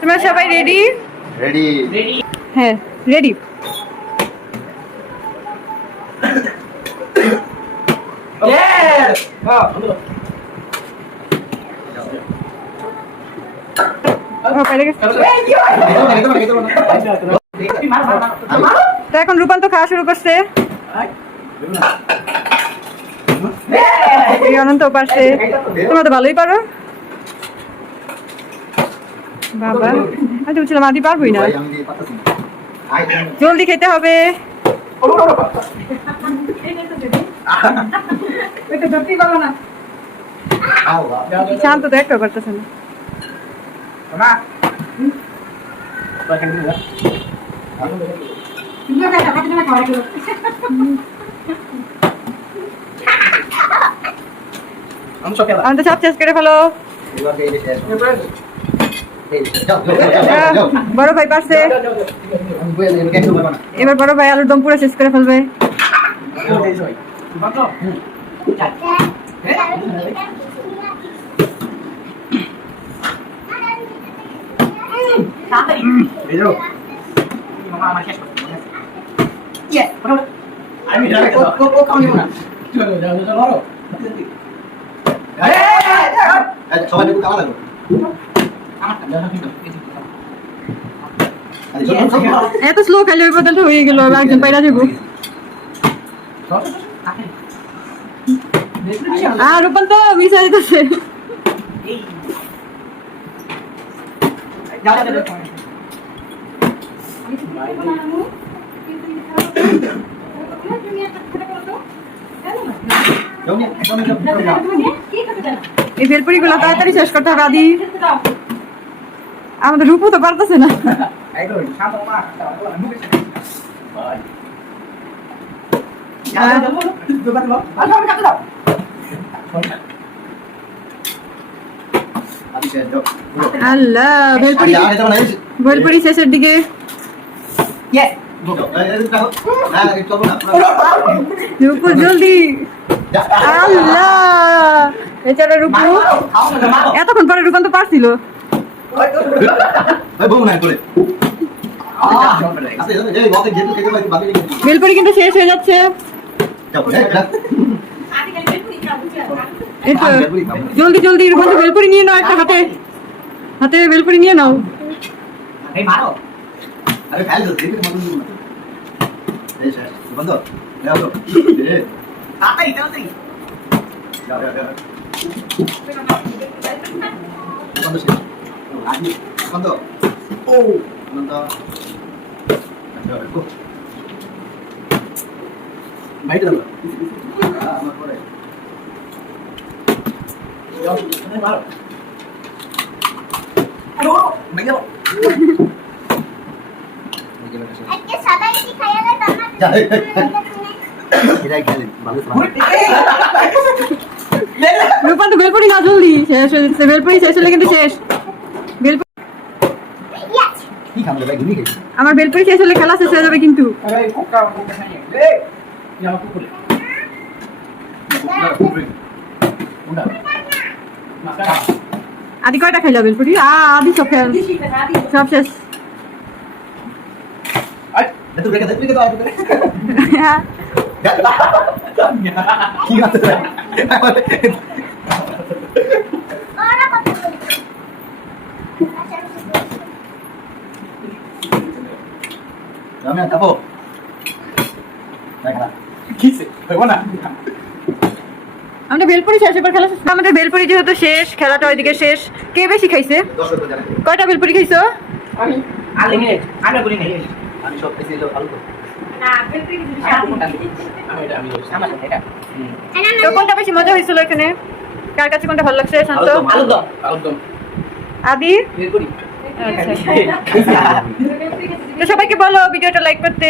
তোমরা সবাই ready? Ready. হ্যাঁ রেডি। তো এখন রূপান্ত খাওয়া শুরু করছে, অনন্ত পারছে। তোমরা তো ভালোই পারো বাবা। আমি বলছিলাম আদি পারবই না, জলদি খেতে হবে। শান্ত তো একটা করতেছে না। আমি তো সব শেষ করে ফেলো। বড় ভাই পারছে, এবার বড় ভাই আলুর দম পুরো শেষ করে ফেলবে। এত স্লো খাইলে ওই বদলটা হয়ে গেল, একজন পাইরা যাবো। আর রূপান্ত মিস হয়ে যেতেছে। এই ভেলপুরি গুলো তাড়াতাড়ি শেষ করতে হবে আদি, আমাদের রূপও তো পারতেছে না। আল্লাহ, ভেলপুরি শেষের দিকে। রূপু জলদি, আল্লাহ এছাড়া রূপু এতক্ষণ পরে রূপান্ত পারছিল। ভেলপুরি কিন্তু শেষ হয়ে যাচ্ছে। জলদি জলদি রূপান্ত ভেলপুরি নিয়ে নাও, একটা হাতে হাতে ভেলপুরি নিয়ে নাও। রূপান্ত ভেলপুরি না, জলদি শেষ হয়ে যাচ্ছে। ভেলপুরি শেষ হলে কিন্তু শেষ। আমার ভেলপুরি শেষ হলে খেলা শেষ হয়ে যাবে কিন্তু। আদি কয়টা খাইলা ভেলপুরি? আদি সব খেল, সব শেষ। আমাদের ভেলপুরি শেষ, এবার খেলা শেষ। আমাদের ভেলপুরি যেহেতু শেষ, খেলাটা ওইদিকে শেষ। কে বেশি খাইছে? কয়টা ভেলপুরি খাইছো? কোনটা বেশি মজা হয়েছিল এখানে? কার কাছে কোনটা ভালো লাগছে? শান্ত, আদি? তো সবাইকে বলো ভিডিওটা লাইক করতে।